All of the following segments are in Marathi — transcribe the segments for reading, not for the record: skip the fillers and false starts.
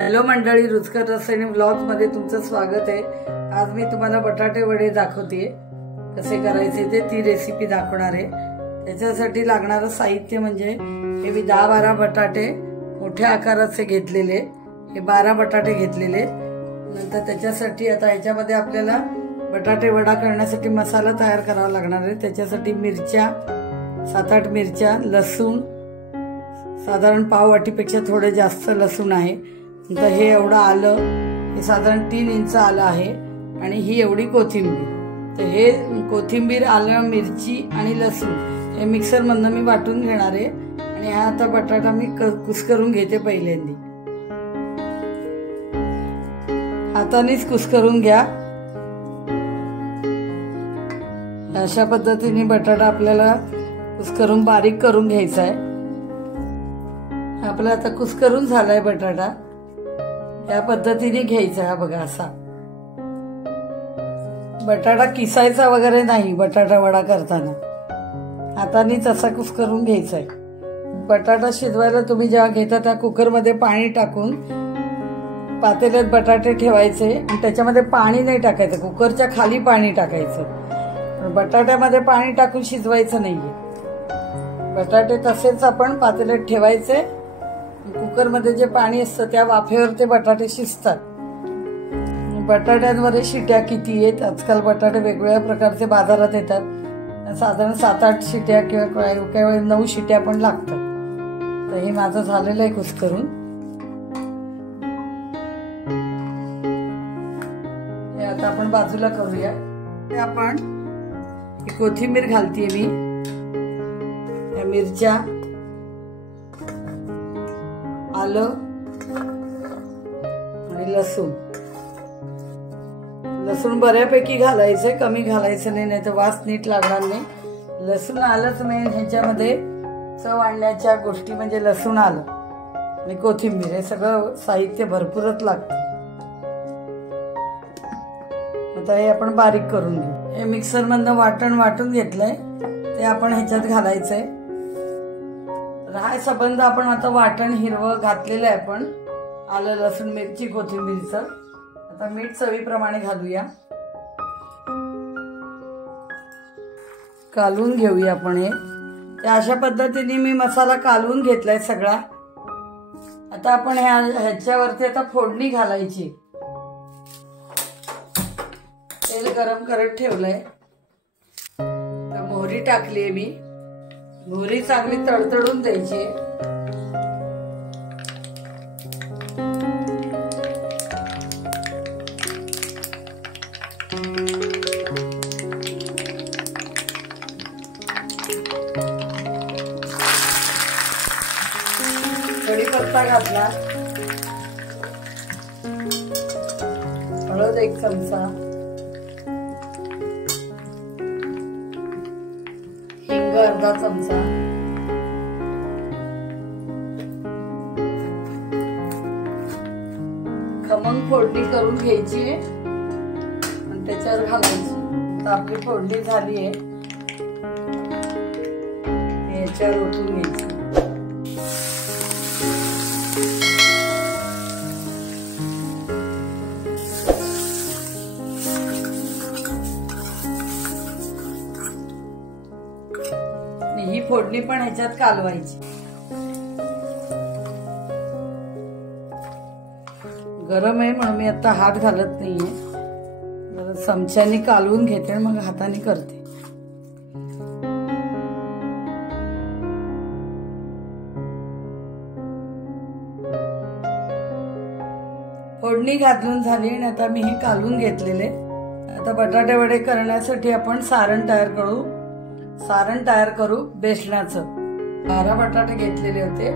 हॅलो मंडळी, रुचकर रसायनी व्लॉग्स मध्ये तुमचं स्वागत आहे। आज मी तुम्हाला बटाटे वडे दाखवते कसे करायचे ते, ती रेसिपी दाखवणार आहे। त्याच्यासाठी लागणारं साहित्य म्हणजे हे मी 10-12 बटाटे मोठ्या आकाराचे घेतलेले, हे 12 बटाटे घेतलेले। नंतर त्याच्यासाठी आता ह्याच्यामध्ये आपल्याला बटाटे वडा करण्यासाठी मसाला तयार करावा लागणार आहे। त्याच्यासाठी मिरच्या 7-8 मिरच्या, लसूण साधारण पाव वाटीपेक्षा थोडे जास्त लसूण आहे। तर हे एवढं आलं, हे साधारण 3 इंच आलं आहे आणि ही एवढी कोथिंबीर। तर हे कोथिंबीर, आलं, मिरची आणि लसूण हे मिक्सर मधनं मी वाटून घेणार आहे आणि हा आता बटाटा मी कुस्करून घेते। पहिल्यांदा हातानेच कुस्करून घ्या। अशा पद्धतीने बटाटा आपल्याला कुस्करून बारीक करून घ्यायचा आहे। आपला आता कुस्करून झालाय बटाटा, या पद्धतीने घ्यायचा। हा बघा, असा बटाटा किसायचा वगैरे नाही। बटाटा वडा करताना हातानेच असा कुस्करून घ्यायचा आहे। बटाटा शिजवायला तुम्ही जेव्हा घेता त्या कुकर मध्ये पाणी टाकून पातेल्यात बटाटे ठेवायचे आणि त्याच्यामध्ये पाणी नाही टाकायचं, कुकरच्या खाली पाणी टाकायचं। बटाट्यामध्ये पाणी टाकून शिजवायचं नाहीये। बटाटे तसेच आपण पातेल्यात ठेवायचे, कुकर मध्ये जे पाणी असतं त्या वाफेवर ते बटाटे शिजतात। बटाट्यांवर शिट्या किती आहेत, आजकाल बटाटे वेगवेगळ्या प्रकारचे बाजारात येतात। साधारण 7-8 शिट्या किंवा काही वेळेस 9 शिट्या पण लागतात। तर हे माझं झालेलं आहे कुस्करून। हे आता आपण बाजूला करूया। ते आपण कोथिंबीर घालतीये मी, या मिरच्या, आलं आणि लसूण। लसूण बऱ्यापैकी घालायचे, कमी घालायचं नाही, नाही तर वास नीट लागणार नाही। लसूण आलंच मेन ह्याच्यामध्ये चव आणण्याच्या गोष्टी म्हणजे लसूण, आलं आणि कोथिंबीर, हे सगळं साहित्य भरपूरच लागतं। आता हे आपण बारीक करून घेऊ। हे मिक्सर मधनं वाटून घेतलंय, ते आपण ह्याच्यात घालायचंय। हा संबंध आपण आता वाटण हिरवं घातलेलं आहे आपण, आलं, लसूण, मिरची, कोथिंबीरचं। आता मीठ चवीप्रमाणे घालूया, कालवून घेऊया आपण हे। अशा पद्धतीने मी मसाला कालवून घेतलाय सगळा। आता आपण ह्याच्यावरती आता फोडणी घालायची। तेल गरम करत ठेवलंय, मोहरी टाकलीये मी। मोहरी चांगली तडतडून द्यायची। कढीपत्ता घातला, हळद 1 चमचा, हिंग अर्धा चमचा, खमंग फोडणी करून घ्यायची आणि त्याच्यावर घालायची। तर आपली फोडणी झाली आहे, याच्यावर ओतून घ्यायची। ही फोडणी पण ह्याच्यात कालवायची। गरम आहे म्हणून मी आता हात घालत नाहीये, चमच्याने कालवून घेते मग हाताने करते। फोडणी घालून झाली आणि आता मी हे कालवून घेतलेले। आता बटाटे वडे करण्यासाठी आपण सारण तयार करू बेसनाचं। 12 बटाटे घेतलेले होते,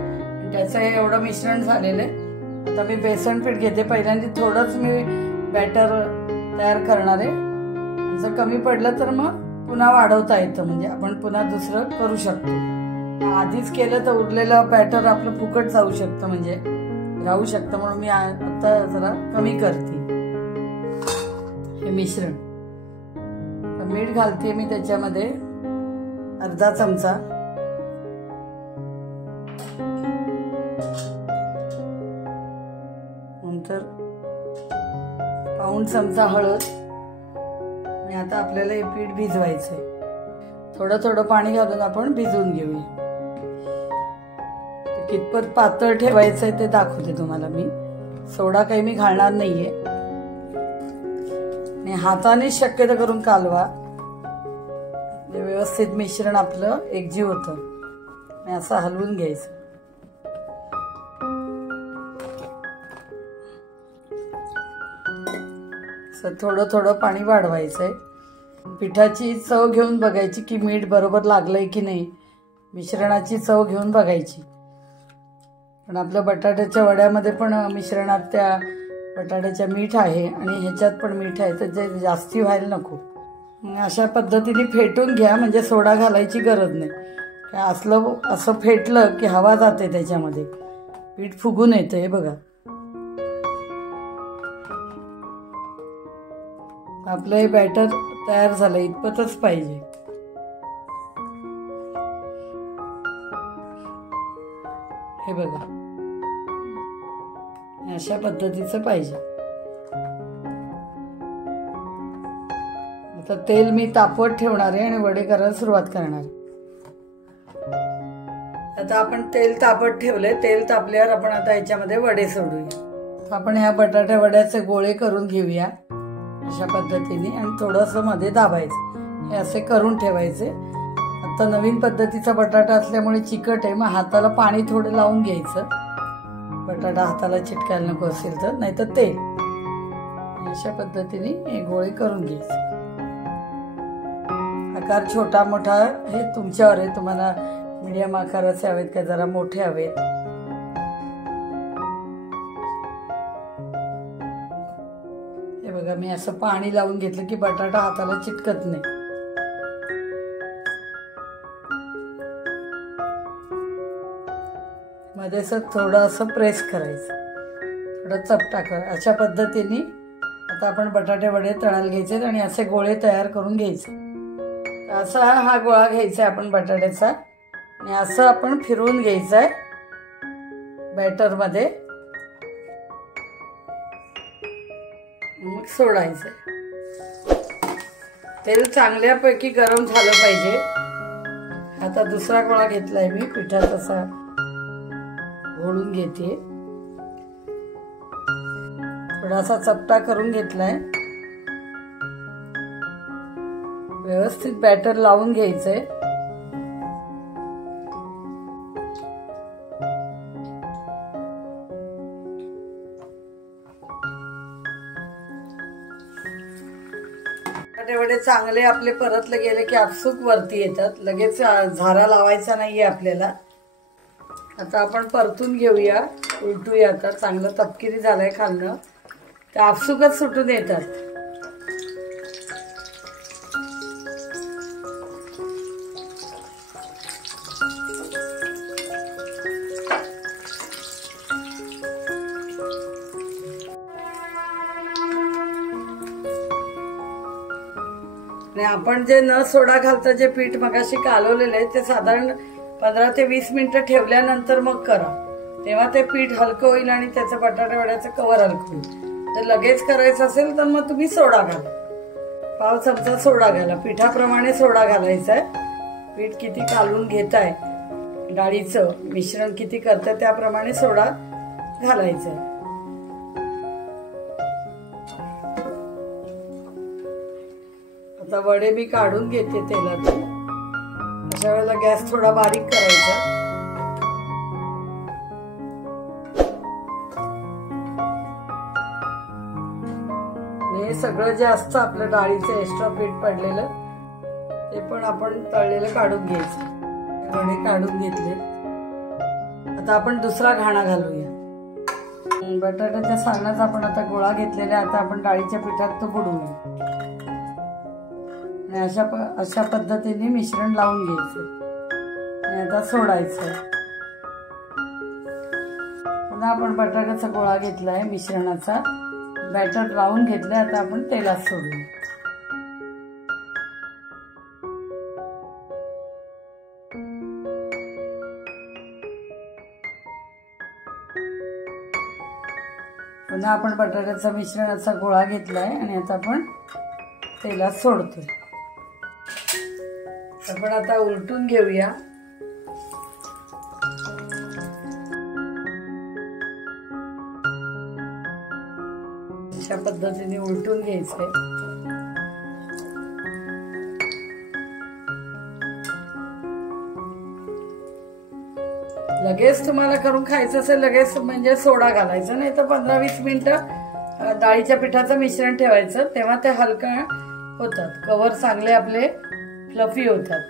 त्याचं हे एवढं मिश्रण झालेलं आहे। आता मी बेसन पीठ घेते। पहिल्यांदा थोडंच मी बॅटर तयार करणार आहे, जर कमी पडलं तर मग पुन्हा वाढवता येतं, म्हणजे आपण पुन्हा दुसरं करू शकतो। आधीच केलं तर उरलेलं बॅटर आपलं फुकट जाऊ शकतं, म्हणजे राहू शकतं, म्हणून मी आता जरा कमी करते हे मिश्रण। मीठ घालते मी त्याच्यामध्ये अर्धा चमचा, पाऊण चमचा हळद. आणि आता आपल्याला हे पीठ भिजवायचंय. थोडं थोडं पाणी घालून आपण भिजवून घेऊया. कितपत पातळ ठेवायचंय ते दाखवते तुम्हाला मी. सोडा काही मी घालणार नाहीये. आणि हाताने शक्यतो करून कालवा, व्यवस्थित मिश्रण आपलं एकजीव होतं. आणि असं हलवून घ्यायचं. थोडं थोडं पाणी वाढवायचंय. पिठाची चव घेऊन बघायची की मीठ बरोबर लागलंय की नाही. मिश्रणाची चव घेऊन बघायची. पण आपल्या बटाट्याच्या वड्यामध्ये पण मिश्रणात त्या बटाट्याच्या मीठ आहे आणि ह्याच्यात पण मीठ आहे, तर जे जास्ती व्हायला नको. अशा पद्धतीने फेटून घ्या, म्हणजे सोडा घालायची गरज नाही. असं फेटलं की हवा जाते त्याच्यामध्ये, पीठ फुगून येतं. हे बघा, आपलं हे बॅटर तयार झालं. इतपतच पाहिजे. हे बघा, अशा पद्धतीचं पाहिजे. आता तेल मी तापवत ठेवणार आहे आणि वडे करायला सुरुवात करणार. आता आपण तेल तापत ठेवले. तेल तापल्यावर आपण आता याच्यामध्ये वडे सोडूया. आपण ह्या बटाट्या वड्याचे गोळे करून घेऊया अशा पद्धतीने. आणि थोडंसं मध्ये दाबायचं. हे असे करून ठेवायचे. आता नवीन पद्धतीचा बटाटा असल्यामुळे चिकट आहे, मग हाताला पाणी थोडं लावून घ्यायचं. बटाटा हाताला चिटकायला नको असेल तर, नाही तर तेल. अशा पद्धतीने हे गोळे करून घ्यायचे. आकार छोटा मोठा हे तुमच्यावर आहे. तुम्हाला मीडियम आकाराचे हवेत का जरा मोठे हवेत. हे बघा, मी असं पाणी लावून घेतलं की बटाटा हाताला चिटकत नाही. मध्ये थोडं असं प्रेस करायचं, थोडं चपटा कर. अशा पद्धतीने आता आपण बटाटे वडे तळायला घ्यायचे आणि असे गोळे तयार करून घ्यायचे. असा हा गोळा घ्यायचा आपण बटाट्याचा आणि असं आपण फिरवून घ्यायचंय बॅटर मध्ये. मग सोडायचंय. तेल चांगल्यापैकी गरम झालं पाहिजे. आता दुसरा गोळा घेतलाय मी, पिठात असा घोळून घेते. थोडासा चपटा करून घेतलाय. व्यवस्थित बॅटर लावून घ्यायचंय. बटाटे वडे चांगले आपले परतले गेले की आपसूक वरती येतात. लगेच झारा लावायचा नाहीये आपल्याला. आता आपण परतून घेऊया, उलटूया. आता चांगलं तपकिरी झालंय खालनं, ते आपसुकच सुटून येतात. आणि आपण जे न सोडा घालता जे पीठ मगाशी कालवलेलं आहे ते साधारण 15 ते 20 मिनिटं ठेवल्यानंतर मग करा. तेव्हा ते पीठ हलकं होईल आणि त्याचं बटाटा वड्याचं कवर हलकं होईल. जर लगेच करायचं असेल तर मग तुम्ही सोडा घाला. पाव चमचा सोडा घाला. पिठाप्रमाणे सोडा घालायचा आहे. पीठ किती कालवून घेताय, डाळीचं मिश्रण किती करताय त्याप्रमाणे सोडा घालायचा आहे. आता वडे मी काढून घेते तेलातून. अशा वेळेला गॅस थोडा बारीक करायचा. हे सगळं जे असतं आपलं डाळीचं एक्स्ट्रा पीठ पडलेलं ते पण आपण तळलेलं काढून घ्यायचं. वडे काढून घेतले. आता आपण दुसरा घाणा घालूया. बटाट्याच्या सारणाचा आपण आता गोळा घेतलेला. आता आपण डाळीच्या पिठात तो बुडवूया. अशा पद्धतीने मिश्रण लावून घ्यायचं आणि आता सोडायचं. पुन्हा आपण बटाट्याचा गोळा घेतलाय, मिश्रणाचा बॅटर लावून घेतलाय. आता आपण तेलात सोडूया. पुन्हा आपण बटाट्याचा मिश्रणाचा गोळा घेतलाय आणि आता आपण तेलात सोडतोय. आपण आता उलटून घेऊया. अशा पद्धतीने उलटून घ्यायचंय. लगेच तुम्हाला करून खायचं असेल लगेच म्हणजे सोडा घालायचा, नाही तर 15-20 मिनिटं डाळीच्या पिठाचं मिश्रण ठेवायचं, तेव्हा ते हलकं होतात. कवर चांगले आपले फ्लफी होतात.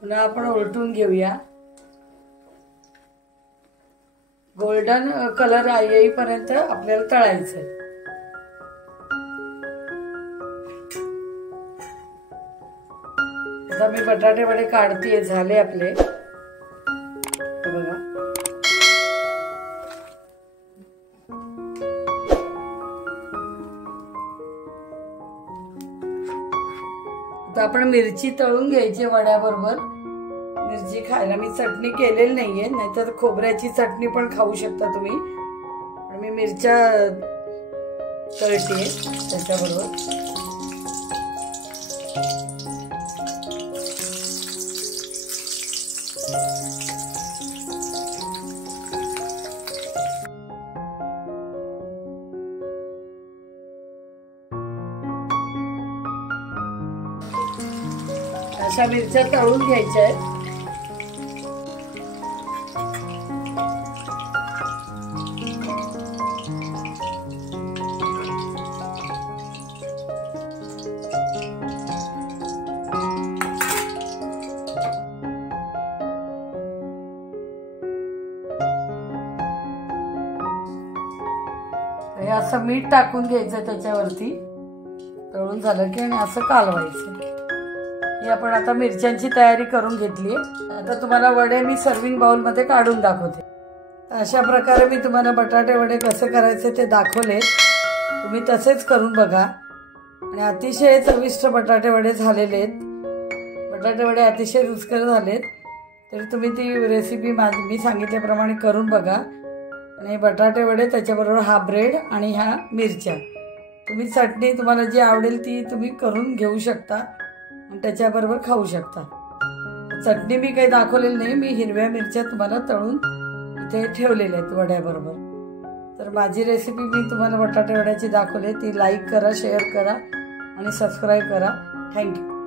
पुन्हा आपण उलटून घेऊया. गोल्डन कलर येईपर्यंत आपल्याला तळायचंय. आता मी बटाटे वडे काढतेय, झाले आपले. बघा आता आपण मिरची तळून घ्यायची वड्याबरोबर. मिरची खायला मी चटणी केलेली नाहीये, नाहीतर खोबऱ्याची चटणी पण खाऊ शकता तुम्ही. मी मिरच्या तळते त्याच्याबरोबर. अशा मिरच्या तळून घ्यायच्या आहेत. असं मीठ टाकून घ्यायचं त्याच्यावरती. तळून झालं की आणि असं कालवायचं. ही आपण आता मिरच्यांची तयारी करून घेतली. आता तुम्हाला वडे मी सर्विंग बाउल मध्ये काढून दाखवते. अशा प्रकारे मी तुम्हाला बटाटे वडे कसे करायचे ते दाखवले. तुम्ही तसेच करून बघा. आणि अतिशय चविष्ट बटाटे वडे झालेले आहेत. बटाटे वडे अतिशय रुचकर झालेत. तर तुम्ही ती रेसिपी मी सांगितल्याप्रमाणे करून बघा. आणि बटाटे वडे त्याच्याबरोबर हा ब्रेड आणि ह्या मिरच्या, तुम्ही चटणी तुम्हाला जी आवडेल ती तुम्ही करून घेऊ शकता आणि त्याच्याबरोबर खाऊ शकता. चटणी मी काही दाखवलेली नाही. मी हिरव्या मिरच्या तुम्हाला तळून इथे ठेवलेल्या आहेत वड्याबरोबर. तर माझी रेसिपी मी तुम्हाला बटाटे वड्याची दाखवली. ती लाईक करा, शेअर करा आणि सबस्क्राईब करा. थँक्यू.